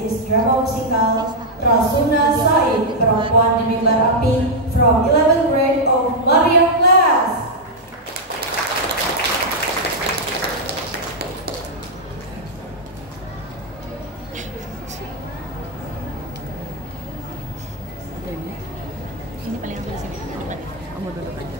is drama musical Rasuna Said, perempuan di mimbar api from 11th grade of Maria class. Ini paling ambil sini. Kamu duduk aja.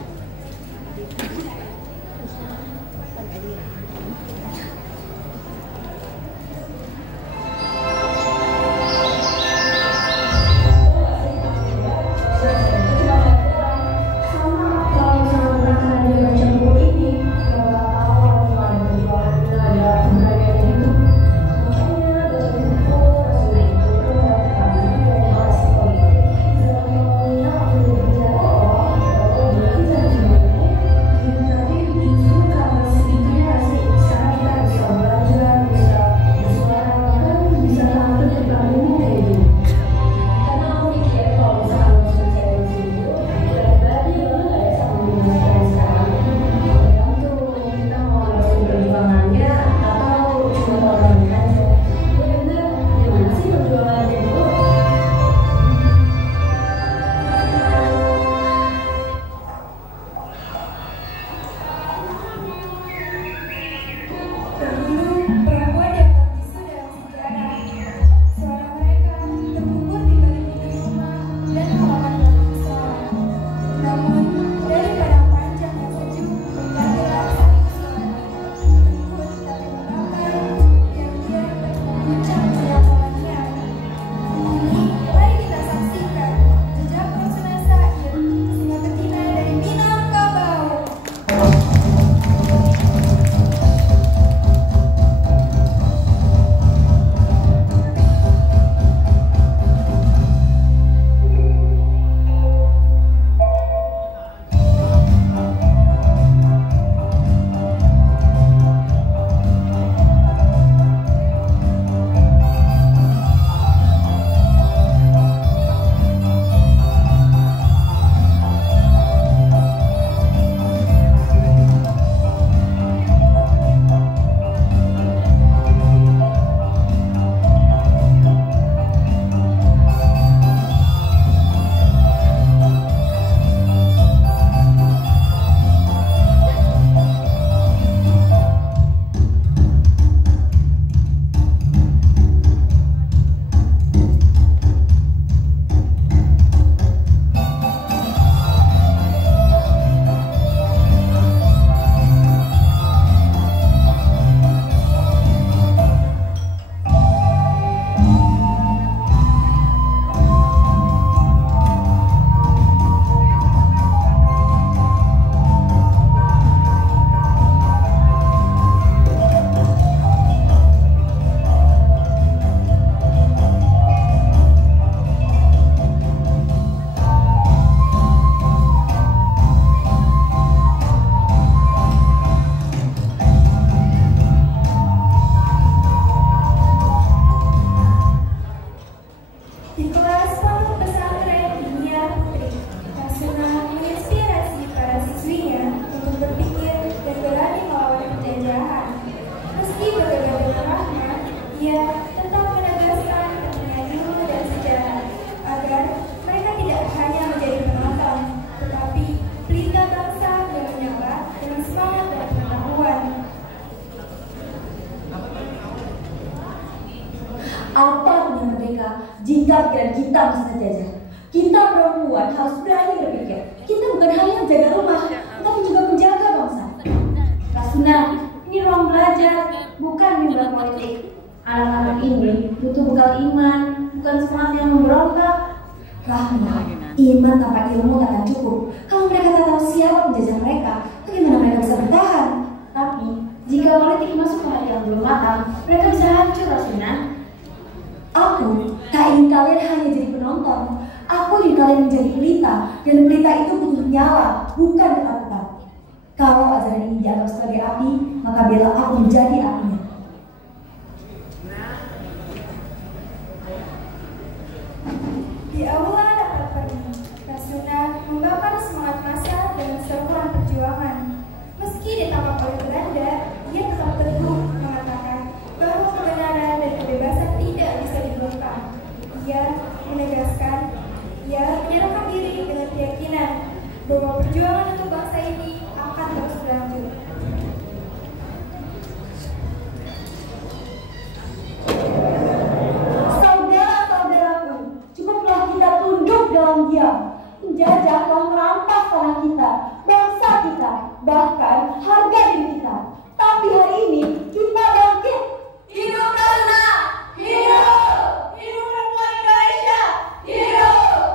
Apa punya merdeka jika pikiran kita masih terjajah? Kita perempuan harus berani berpikir. Kita bukan hanya menjaga rumah, tetapi juga menjaga bangsa. Rasuna, ini ruang belajar, bukan mimbar politik. Anak-anak ini butuh bekal iman, bukan semangat yang memberontak. Rahma, iman tanpa ilmu tak akan cukup. Kalau mereka tak tahu siapa penjajah mereka, bagaimana mereka bisa bertahan? Tapi, jika politik masuk ke hati yang belum matang, mereka bisa hancur, Rasuna. Aku tak ingin kalian hanya jadi penonton. Aku ingin kalian menjadi pelita, dan pelita itu butuh nyala, bukan ketakutan. Kalau ajaran ini dianggap sebagai api, maka biarlah aku menjadi apinya. Di aula rapat perni, Rasuna membakar semangat massa dengan seruan perjuangan. Meski ditangkap oleh Belanda, ia tetap teguh mengatakan bahwa kebenaran dan kebebasan tidak bisa dibuat bahwa perjuangan untuk bangsa ini akan terus berlanjut. Saudara-saudaraku, cukuplah kita tunduk dalam diam. Penjajah telah merampas tanah kita, bangsa kita, bahkan harga diri kita. Tapi hari ini kita bangkit. Hidup Rasuna! Hidup! Hidup perempuan Indonesia! Hidup!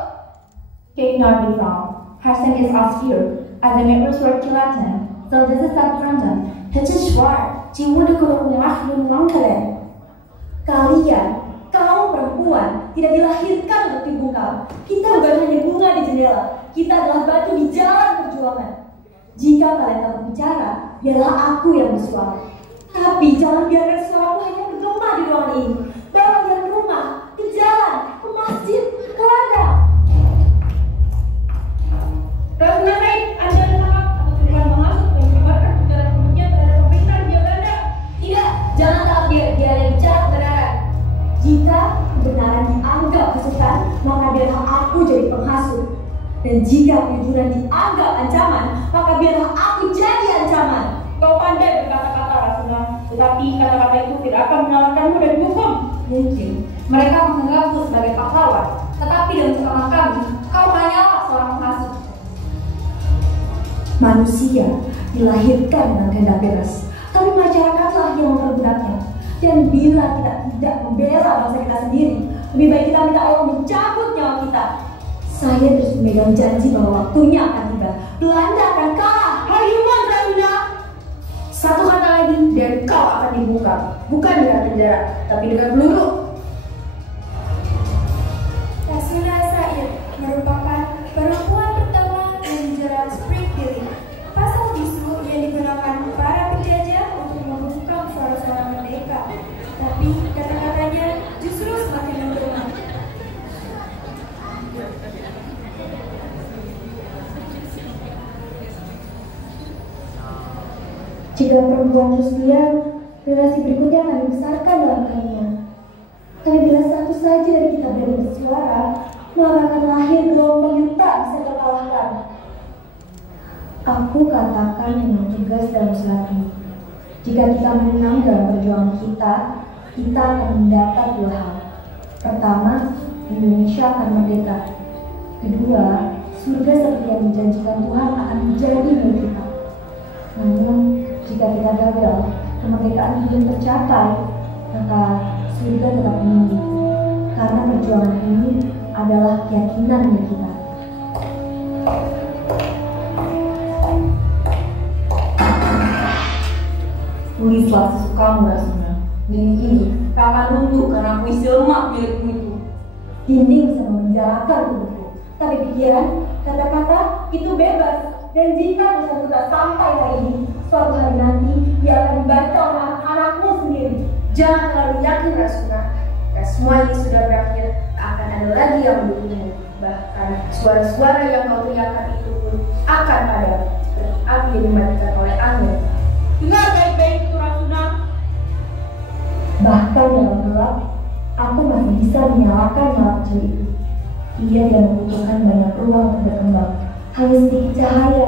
Take not be wrong. Her song is austere, as the members were Latin. So this is that Brandon. 他这是war，几乎的可能马上能可能。 Kalian, kaum perempuan, tidak dilahirkan untuk dibungkam. Kita bukan hanya bunga di jendela, kita adalah batu di jalan perjuangan. Jika kalian takut bicara, biarlah aku yang bersuara. Tapi jangan biarkan suaraku hanya bergema di ruangan ini. Bawa dia ke rumah, ke jalan, ke masjid, ke ladang. Rasuna Said, Anda ditangkap atau tuduhan menghasut dan menyebarkan ujaran kebencian terhadap pemerintah Hindia Belanda. Tidak, jangan takdir, dia yang bicara kebenaran. Jika kebenaran dianggap hasutan, maka biarlah aku jadi penghasut. Dan jika kejujuran dianggap ancaman, maka biarlah aku jadi ancaman. Kau pandai berkata-kata, Rasuna, tetapi kata-kata itu tidak akan menyelamatkanmu dari hukum. Mungkin mereka menganggapku sebagai pahlawan, tetapi dalam pengalaman kami, kau hanyalah seorang penghasut. Manusia dilahirkan dengan kehendak bebas, tapi masyarakatlah yang memperbudaknya. Dan bila kita tidak membela bangsa kita sendiri, lebih baik kita minta Allah mencabut nyawa kita. Saya terus memegang janji bahwa waktunya akan tiba. Belanda akan kalah. Hayuman Rasuna. Satu kata lagi dan kau akan dibuka, bukan dengan penjara, tapi dengan peluru. Rasuna Said merupakan perempuan pertama yang dijerat Springfield. Pasal bisu yang digunakan para penjajah untuk membungkam suara-suara merdeka. Tapi kata-katanya justru semakin menggema. Jika perempuan terus diam, generasi berikutnya akan dibesarkan dalam kainnya. Tapi bila satu saja dari kita berani bersuara, maka akan lahir gelombang yang tak bisa terkalahkan. Aku katakan dengan tegas dalam surat ini. Jika kita menang dalam perjuangan kita akan mendapat dua hal. Pertama, Indonesia akan merdeka. Kedua, surga seperti yang dijanjikan Tuhan akan menjadi milik kita. Namun, jika kita gagal, kemerdekaan belum tercapai, maka surga tetap menunggu. Karena perjuangan ini adalah keyakinan milik kita. Tulislah sesukamu, Rasuna. Dinding ini tak akan runtuh karena puisi lemah milikmu itu. Dinding bisa memenjarakan tubuhku, tapi pikiran, kata-kata itu bebas. Dan jika pesan tak sampai hari ini, suatu hari nanti dia akan dibaca oleh anak-anakmu sendiri. Jangan terlalu yakin, Rasuna. Dan semua ini sudah berakhir, tak akan ada lagi yang mendukungmu. Bahkan suara-suara yang kau teriakan itu pun akan padam seperti api yang dimatikan oleh angin. Dengar baik-baik itu, Rasuna. Bahkan dalam gelap, aku masih bisa menyalakan nyala kecil itu. Ia tidak membutuhkan banyak ruang untuk berkembang. Hanya sedikit cahaya,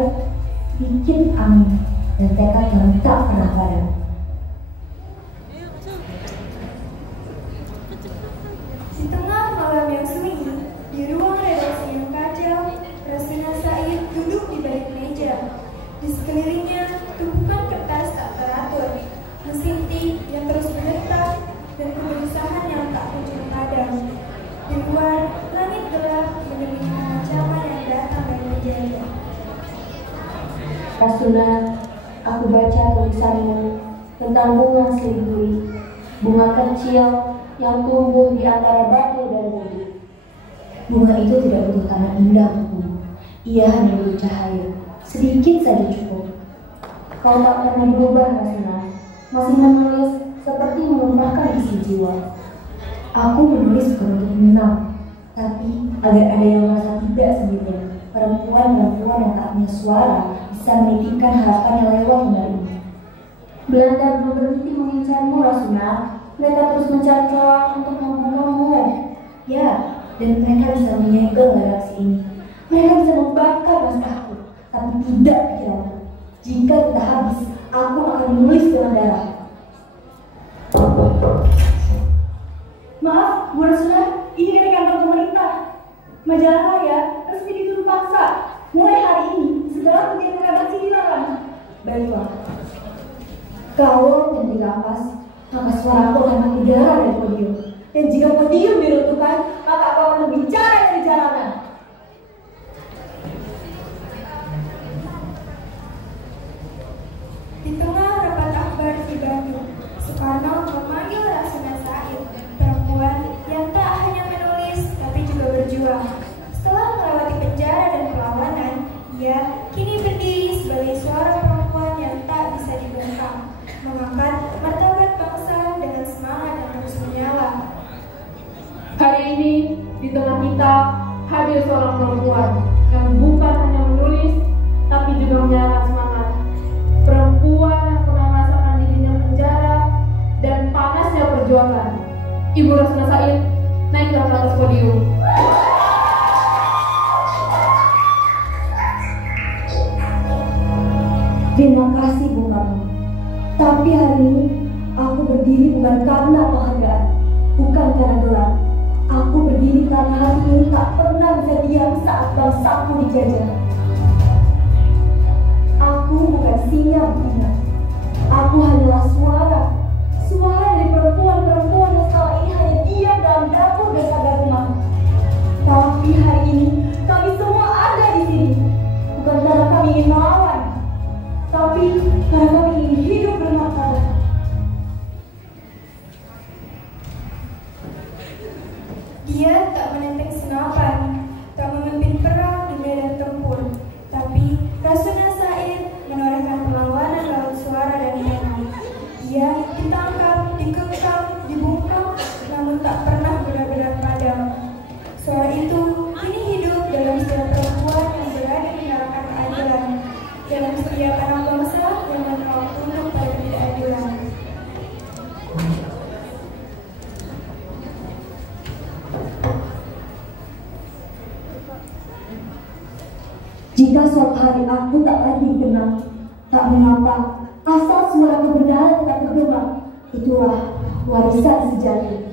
sedikit angin, dan tekad yang tak pernah padam. Di tengah malam yang sunyi, di ruang redaksi yang kacau, Rasuna Said duduk di balik meja. Di sekelilingnya, tumpukan kertas tak teratur, mesin tik yang terus berdetak, dan kegelisahan yang tak kunjung padam. Di luar, langit gelap menyembunyikan ancaman yang datang dari penjajah. Rasuna, aku baca tulisanmu tentang bunga seliburi, bunga kecil yang tumbuh di antara batu dan bumi. Bunga itu tidak butuh tanah indah untuk tumbuh. Ia hanya butuh cahaya, sedikit saja cukup. Kau tak pernah berubah, Rasuna. Masih menulis seperti menumpahkan isi jiwa. Aku menulis bukan untuk menang, tapi agar ada yang merasa tidak sendirian. Perempuan-perempuan yang tak punya suara bisa menitipkan harapannya lewat lembar ini. Belanda belum berhenti mengincarmu, Rasuna. Mereka terus mencari celah untuk membunuhmu. Ya, dan mereka bisa menyegel redaksi ini. Mereka bisa membakar naskahku. tidak pikiranku. Jika kita habis, aku akan menulis dengan darah. Maaf, Bu Rasuna, ini dari kantor pemerintah. Majalah Raya resmi ditutup paksa. Mulai hari ini, segala kegiatan redaksi dilarang. Baiklah. Kalau dan dirampas, maka suaraku akan mengudara dari podium. Dan jika podium diruntuhkan, maka aku akan berbicara dari jalanan. Di tengah rapat akbar di Bandung, Soekarno memanggil Rasuna Said, perempuan yang tak hanya menulis tapi juga berjuang. Setelah melewati penjara dan perlawanan, ia kini berdiri sebagai suara perempuan yang tak bisa dibungkam, mengangkat martabat bangsa dengan semangat yang terus menyala. Hari ini, di tengah kita, hadir seorang perempuan yang bukan hanya menulis, tapi juga menyalakan semangat. Perempuan yang pernah merasakan dinginnya penjara dan panasnya perjuangan. Ibu Rasuna Said, naiklah ke atas podium. Terima kasih Bung Karno. Tapi hari ini aku berdiri bukan karena penghargaan, bukan karena gelar. Aku berdiri karena hati ini tak pernah bisa diam saat bangsaku dijajah. Aku bukan singa betina. Aku hanyalah suara dari perempuan-perempuan yang selama ini hanya diam dalam dapur dan pagar rumah. Tapi hari ini kami semua ada di sini, bukan karena kami ingin melawan, tapi karena kami ingin hidup bermartabat. Dia tak menenteng senapan, tak memimpin perang di medan tempur, tapi Rasuna Said menorehkan perlawanan lewat suara dan pena. Ia ditangkap, dikekang, dibungkam, namun tak pernah benar-benar padam. Suara itu kini hidup dalam setiap perempuan yang berani menyuarakan keadilan, dalam setiap anak bangsa yang menolak tunduk pada ketidakadilan. Jika suatu hari aku tak lagi benar, tak mengapa, asal suara kebenaran tetap terdengar. Itulah warisan sejati.